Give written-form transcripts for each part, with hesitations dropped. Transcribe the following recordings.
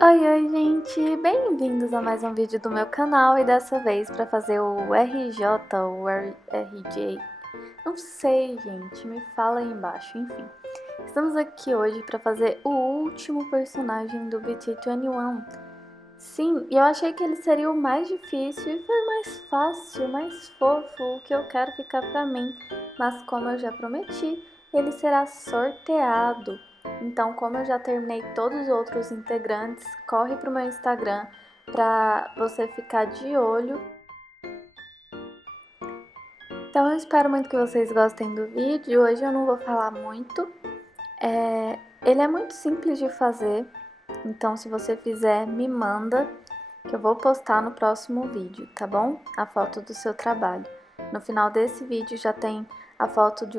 Oi, gente! Bem-vindos a mais um vídeo do meu canal e dessa vez para fazer o RJ ou RJ. Não sei, gente, me fala aí embaixo, enfim. Estamos aqui hoje para fazer o último personagem do Bt21. Sim, e eu achei que ele seria o mais difícil e foi mais fácil, mais fofo, o que eu quero ficar pra mim. Mas como eu já prometi, ele será sorteado. Então, como eu já terminei todos os outros integrantes, corre pro meu Instagram pra você ficar de olho. Então eu espero muito que vocês gostem do vídeo. Hoje eu não vou falar muito. Ele é muito simples de fazer, então se você fizer, me manda, que eu vou postar no próximo vídeo, tá bom? A foto do seu trabalho. No final desse vídeo já tem a foto de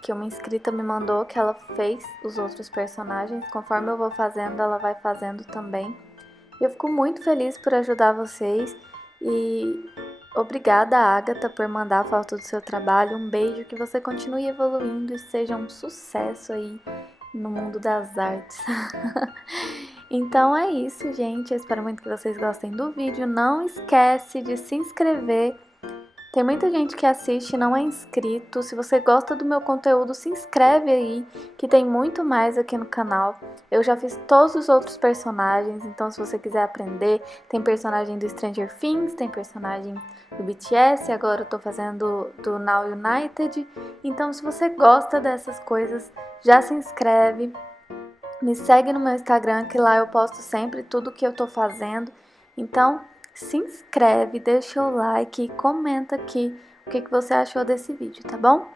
que uma inscrita me mandou, que ela fez os outros personagens. Conforme eu vou fazendo, ela vai fazendo também. Eu fico muito feliz por ajudar vocês e obrigada, Agatha, por mandar a foto do seu trabalho. Um beijo, que você continue evoluindo e seja um sucesso aí no mundo das artes. Então é isso, gente. Eu espero muito que vocês gostem do vídeo. Não esquece de se inscrever. Tem muita gente que assiste e não é inscrito. Se você gosta do meu conteúdo, se inscreve aí, que tem muito mais aqui no canal. Eu já fiz todos os outros personagens, então se você quiser aprender, tem personagem do Stranger Things, tem personagem do BTS, agora eu tô fazendo do Now United. Então se você gosta dessas coisas, já se inscreve. Me segue no meu Instagram, que lá eu posto sempre tudo que eu tô fazendo. Então, se inscreve, deixa o like e comenta aqui o que você achou desse vídeo, tá bom?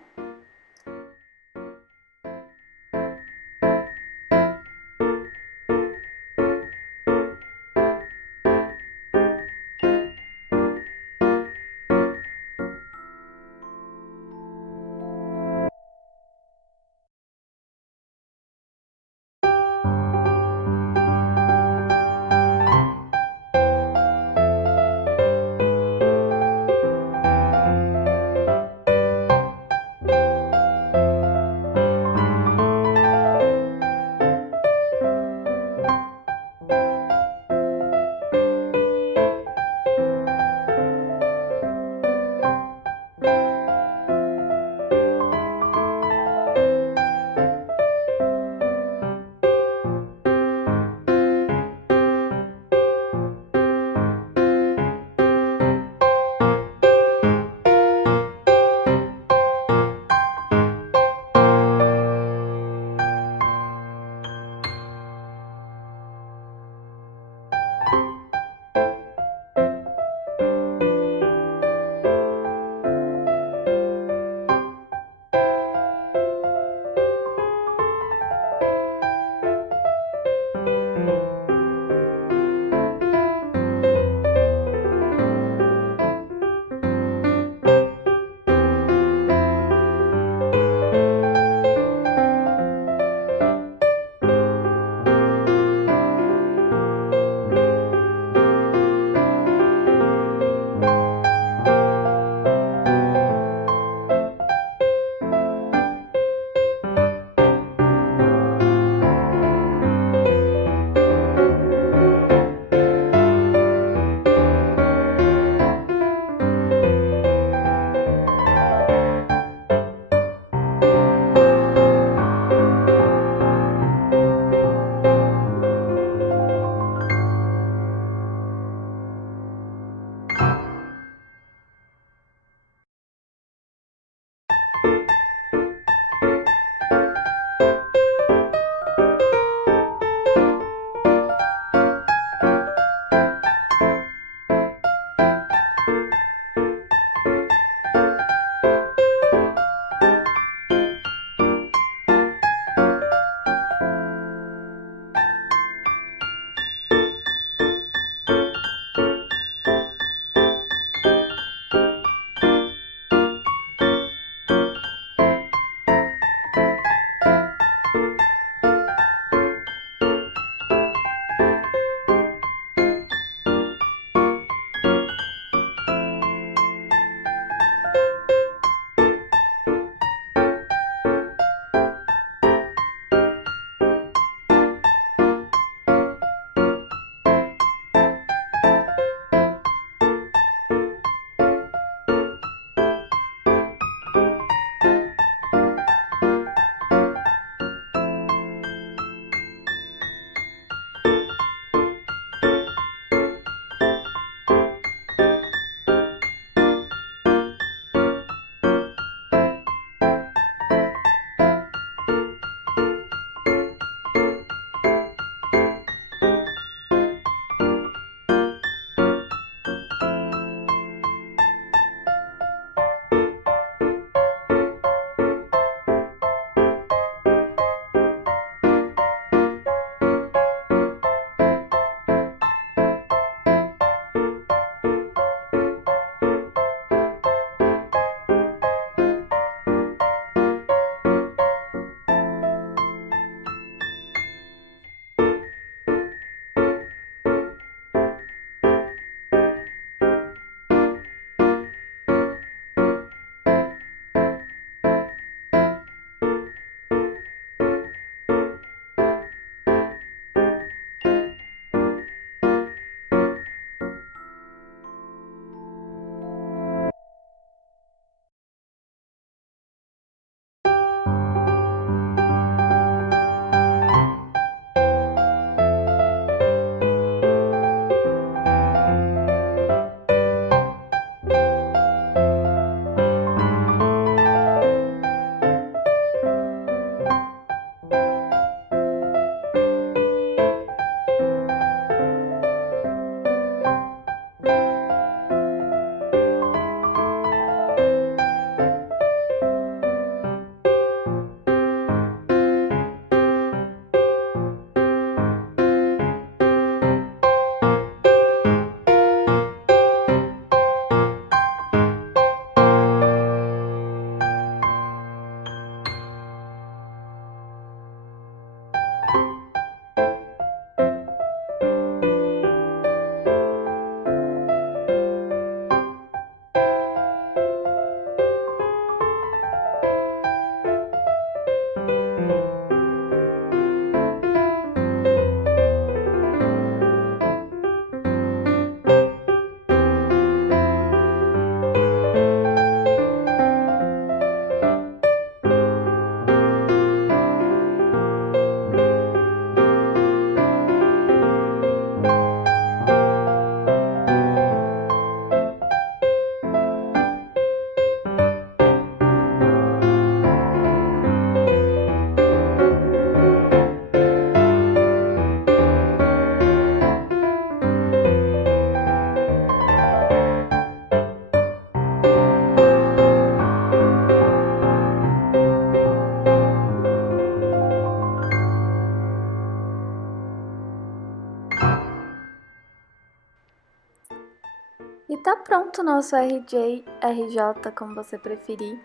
pronto o nosso RJ, RJ, como você preferir.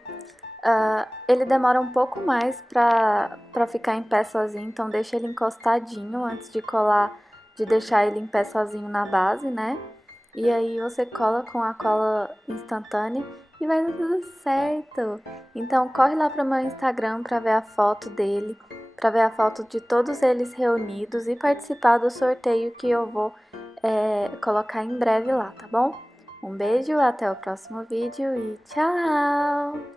Ele demora um pouco mais pra ficar em pé sozinho, então deixa ele encostadinho antes de colar, de deixar ele em pé sozinho na base, né? E aí você cola com a cola instantânea e vai dar tudo certo. Então corre lá pro meu Instagram pra ver a foto dele, pra ver a foto de todos eles reunidos e participar do sorteio que eu vou colocar em breve lá, tá bom? Um beijo, até o próximo vídeo e tchau!